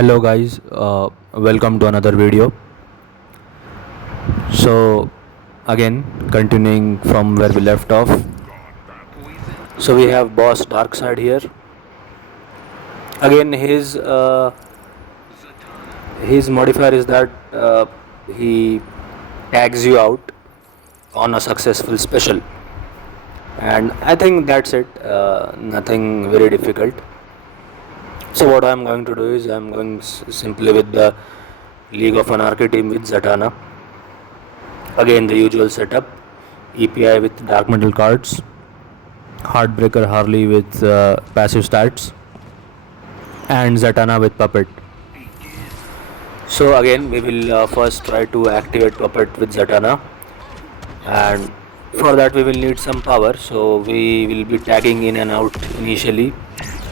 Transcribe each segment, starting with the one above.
Hello guys, welcome to another video. So again, continuing from where we left off. So we have boss Darkside here. Again, his modifier is that he tags you out on a successful special, and I think that's it. Nothing very difficult. So what I'm going to do is I'm going simply with the League of Anarchy team with Zatanna. Again, the usual setup: EPI with Dark Metal cards, Heartbreaker Harley with passive stats, and Zatanna with Puppet. So again, we will first try to activate Puppet with Zatanna, and for that we will need some power. So we will be tagging in and out initially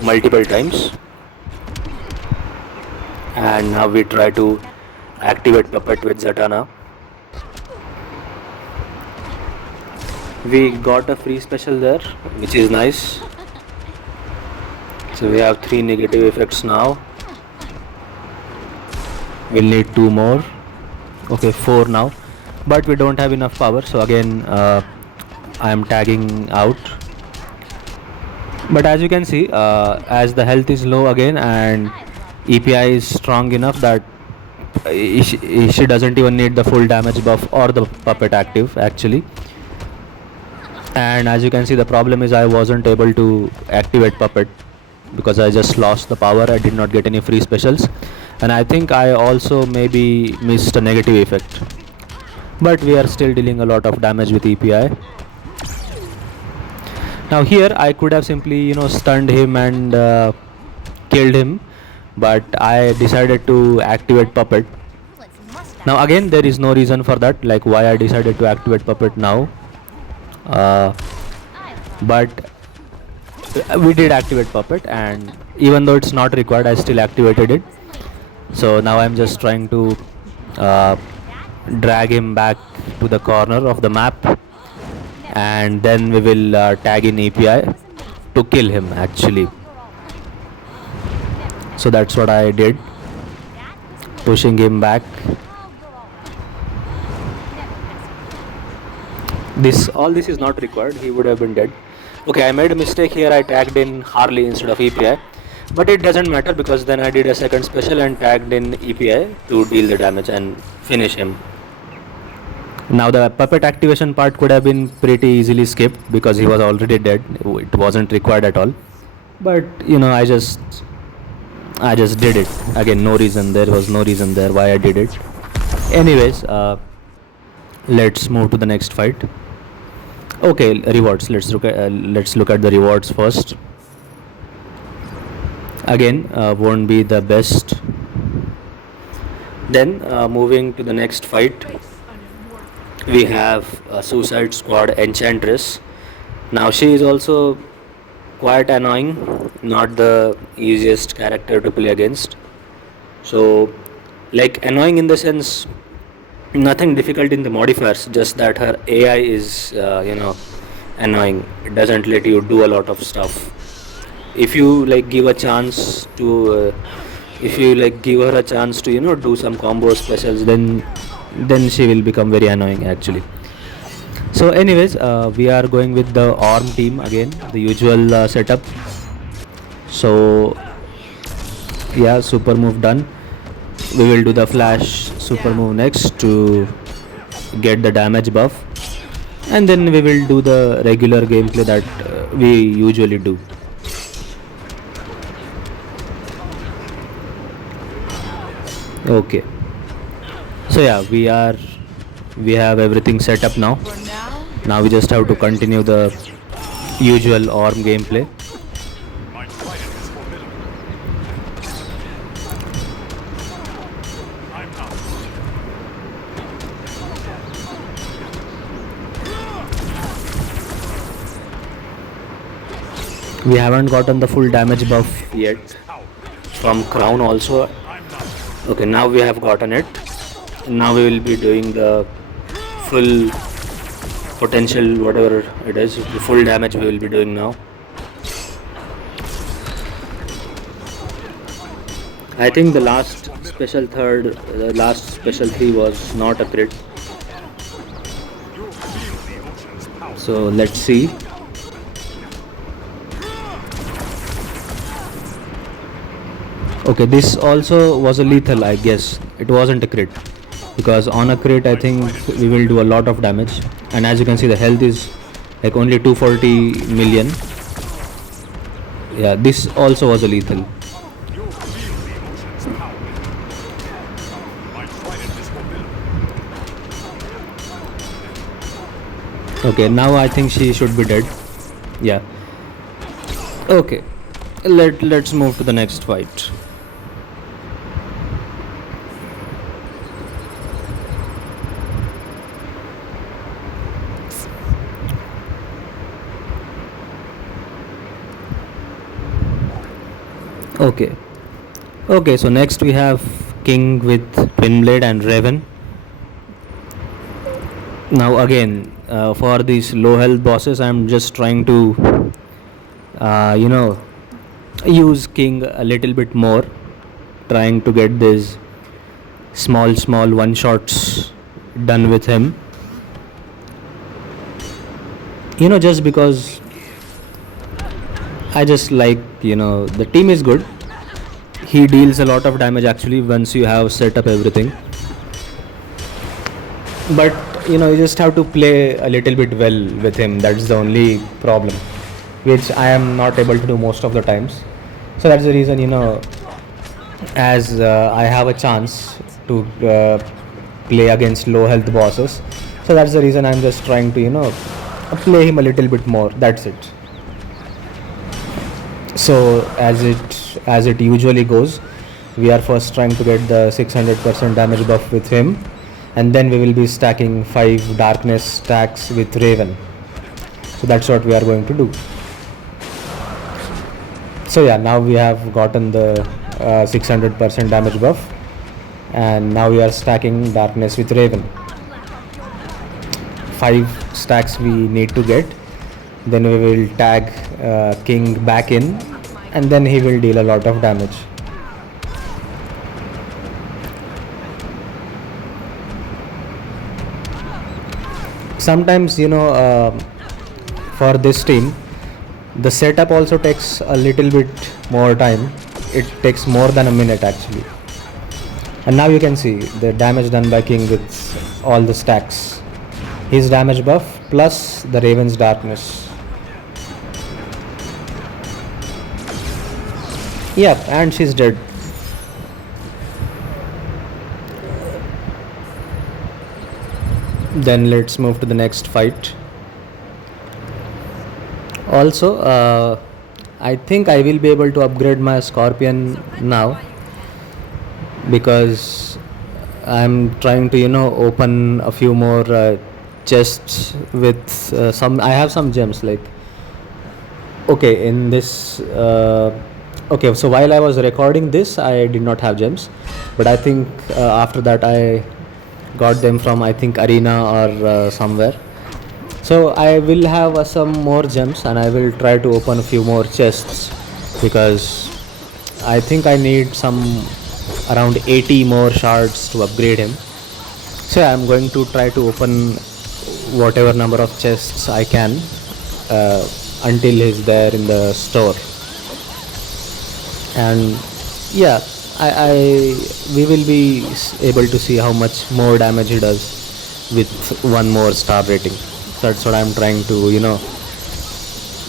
multiple times, and now we try to activate Puppet with Zatanna. We got a free special there, which is nice. So we have 3 negative effects now. We'll need 2 more. Okay, 4 now, but we don't have enough power, so again I am tagging out. But as you can see, as the health is low again and EPI is strong enough that she doesn't even need the full damage buff or the Puppet active actually. And as you can see, the problem is I wasn't able to activate Puppet because I just lost the power. I did not get any free specials, and I think I also maybe missed a negative effect, but we are still dealing a lot of damage with EPI. Now here I could have simply stunned him and killed him, but I decided to activate Puppet. Now again, there is no reason for that, like why I decided to activate Puppet now, but we did activate Puppet, and even though it's not required, I still activated it. So now I'm just trying to drag him back to the corner of the map, and then we will tag in EPI to kill him actually. So that's what I did, pushing him back. All this is not required, he would have been dead. Okay, I made a mistake here. I tagged in Harley instead of EPI, but it doesn't matter because then I did a second special and tagged in EPI to deal the damage and finish him. Now the Puppet activation part could have been pretty easily skipped because he was already dead. It wasn't required at all, but I just did it. Again, no reason, there was no reason there why I did it. Anyways, let's move to the next fight. Okay, rewards. Let's look at the rewards first. Again, won't be the best. Then moving to the next fight, we have Suicide Squad Enchantress. Now she is also quite annoying, not the easiest character to play against. So, like, annoying in the sense, nothing difficult in the modifiers, just that her AI is annoying. It doesn't let you do a lot of stuff. If you give a chance to give her a chance to do some combo specials, then she will become very annoying actually. So anyways, we are going with the ARM team again, the usual setup. So yeah, super move done. We will do the flash super move next to get the damage buff, and then we will do the regular gameplay that we usually do. Okay, so yeah, we have everything set up now. Now we just have to continue the usual ARM gameplay. We haven't gotten the full damage buff yet from Crown also. Okay, now we have gotten it. Now we will be doing the full potential, whatever it is, the full damage we will be doing now. I think the last special third, the last special three was not a crit. So let's see. Okay, this also was a lethal, I guess. It wasn't a crit. Because on a crit, I think we will do a lot of damage. And as you can see, the health is like only 240 million. Yeah, this also was a lethal. Okay, now I think she should be dead. Yeah. Okay. Let's move to the next fight. Okay. Okay, so next we have King with Twinblade and Raven. Now again, for these low health bosses, I'm just trying to, you know, use King a little bit more, trying to get these small one shots done with him. Just because I just like, the team is good. He deals a lot of damage actually once you have set up everything. But you just have to play a little bit well with him. That's the only problem, which I am not able to do most of the times. So that's the reason, as I have a chance to play against low health bosses. So that's the reason I'm just trying to, play him a little bit more. That's it. So as it usually goes, we are first trying to get the 600% damage buff with him, and then we will be stacking 5 darkness stacks with Raven. So that's what we are going to do. So yeah, now we have gotten the 600% damage buff, and now we are stacking darkness with Raven. 5 stacks we need to get. Then we will tag King back in, and then he will deal a lot of damage. Sometimes, for this team, the setup also takes a little bit more time. It takes more than a minute actually. And now you can see the damage done by King with all the stacks. His damage buff plus the Raven's darkness. Yeah, and she's dead. Then let's move to the next fight. Also, I think I will be able to upgrade my Scorpion now, because I'm trying to open a few more chests with some. I have some gems like. Okay, in this. Okay, so while I was recording this, I did not have gems, but I think after that I got them from, I think, Arena or somewhere. So I will have some more gems, and I will try to open a few more chests, because I think I need some around 80 more shards to upgrade him. So I'm going to try to open whatever number of chests I can until he's there in the store. And yeah, we will be able to see how much more damage he does with one more star rating. So that's what I'm trying to,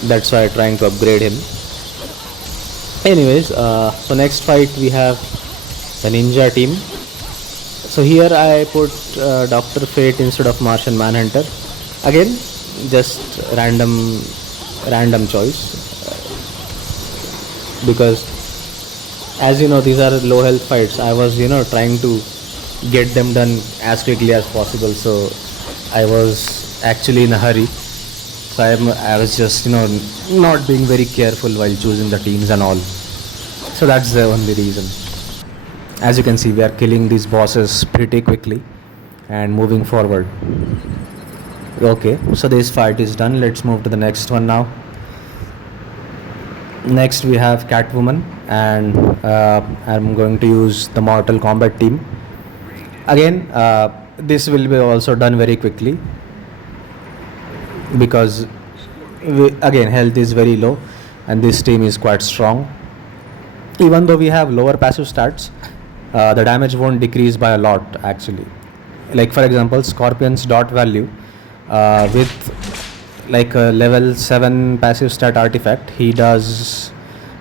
that's why I'm trying to upgrade him. Anyways, so next fight we have the ninja team. So here I put Dr. Fate instead of Martian Manhunter. Again, just random choice, because as you know, these are low health fights. I was trying to get them done as quickly as possible, so I was actually in a hurry. So I was just not being very careful while choosing the teams and all. So that's the only reason. As you can see, we are killing these bosses pretty quickly and moving forward. Okay, so this fight is done. Let's move to the next one now. Next we have Catwoman and I'm going to use the Mortal Kombat team. Again, this will be also done very quickly because again health is very low and this team is quite strong. Even though we have lower passive stats, the damage won't decrease by a lot actually. Like for example, Scorpion's dot value with like a level 7 passive stat artifact, he does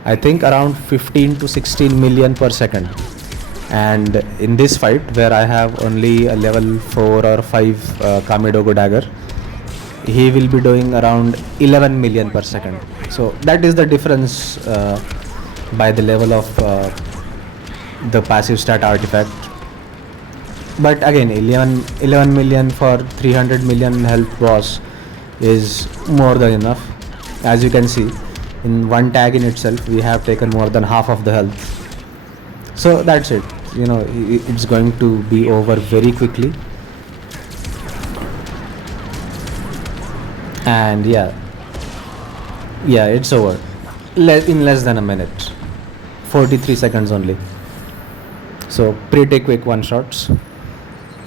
I think around 15 to 16 million per second. And in this fight where I have only a level 4 or 5 Kamidogo dagger, he will be doing around 11 million per second. So that is the difference by the level of the passive stat artifact. But again, 11 million for 300 million health boss is more than enough. As you can see, in one tag in itself we have taken more than half of the health. So that's it, it's going to be over very quickly. And yeah, it's over in less than a minute, 43 seconds only. So pretty quick one shots.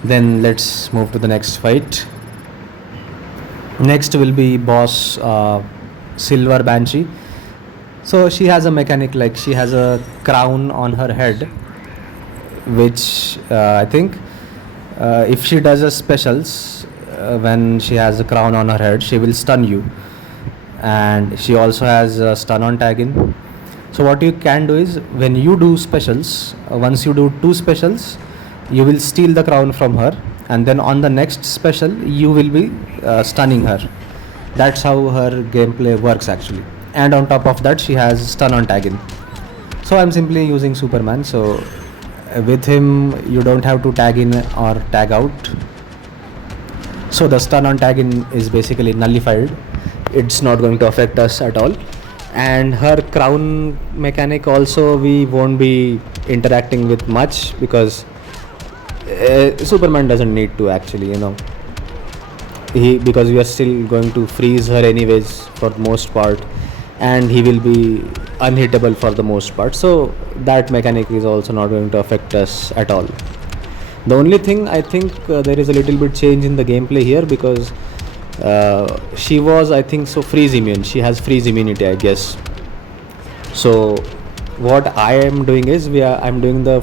Then let's move to the next fight. Next will be boss Silver Banshee. So she has a mechanic, like she has a crown on her head, which I think if she does a specials, when she has a crown on her head, she will stun you. And she also has a stun on tagging. So what you can do is, when you do specials, once you do 2 specials, you will steal the crown from her, and then on the next special you will be stunning her. That's how her gameplay works actually. And on top of that, she has stun on tagging. So I'm simply using Superman, so with him you don't have to tag in or tag out. So the stun on tagging is basically nullified. It's not going to affect us at all. And her crown mechanic also we won't be interacting with much, because Superman doesn't need to actually, because we are still going to freeze her anyways for the most part, and he will be unhittable for the most part. So that mechanic is also not going to affect us at all. The only thing I think there is a little bit change in the gameplay here, because she was, I think so, freeze immune. She has freeze immunity, I guess. So what I am doing is I'm doing the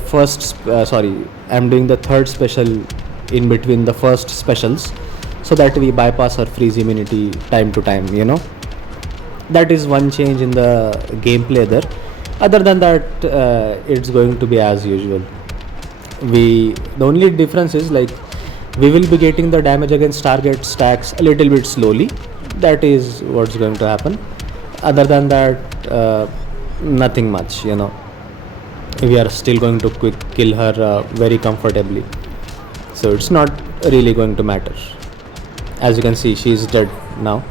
third special in between the first specials, so that we bypass her freeze immunity time to time. That is one change in the gameplay there. Other than that, it's going to be as usual. The only difference is, like, we will be getting the damage against target stacks a little bit slowly. That is what's going to happen. Other than that, nothing much. We are still going to kill her very comfortably. So it's not really going to matter. As you can see, she is dead now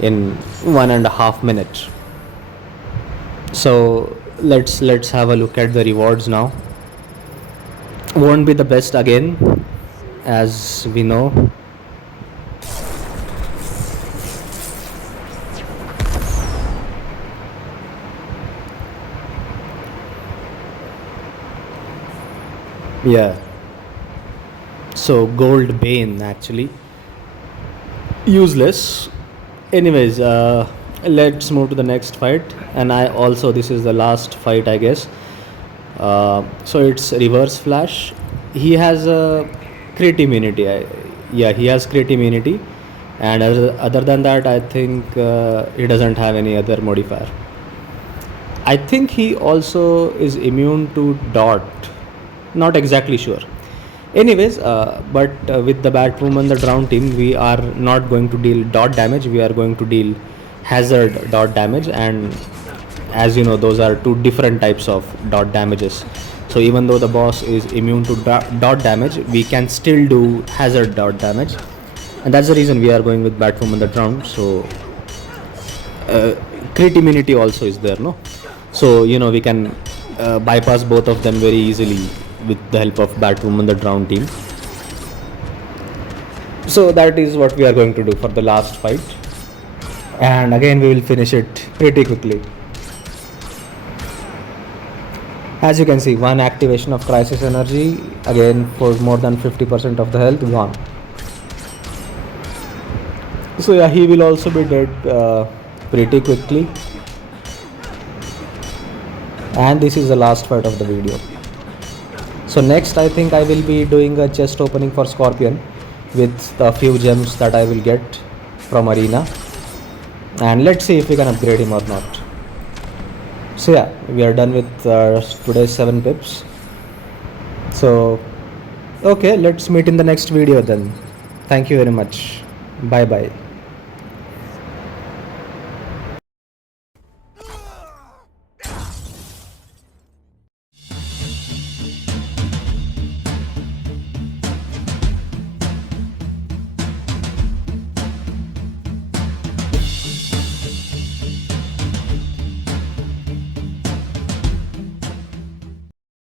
in 1.5 minutes. So let's have a look at the rewards now. Won't be the best again, as we know. Yeah. So gold bane actually useless. Anyways, let's move to the next fight. And this is the last fight, I guess. So it's reverse flash. He has a crit immunity. He has crit immunity, and other than that, I think he doesn't have any other modifier. I think he also is immune to dot, not exactly sure. Anyways, but with the Batwoman the Drown team, we are not going to deal dot damage, we are going to deal hazard dot damage. And as you know, those are 2 different types of dot damages. So even though the boss is immune to dot damage, we can still do hazard dot damage, and that's the reason we are going with Batwoman the Drown. So crit immunity also is there, no? So we can bypass both of them very easily with the help of Batwoman the Drown team. So that is what we are going to do for the last fight, and again we will finish it pretty quickly. As you can see, one activation of crisis energy, again for more than 50% of the health gone. So yeah, he will also be dead pretty quickly. And this is the last fight of the video. So next I think I will be doing a chest opening for Scorpion with a few gems that I will get from Arena. And let's see if we can upgrade him or not. So yeah, we are done with today's 7 pips. So okay, let's meet in the next video then. Thank you very much. Bye bye.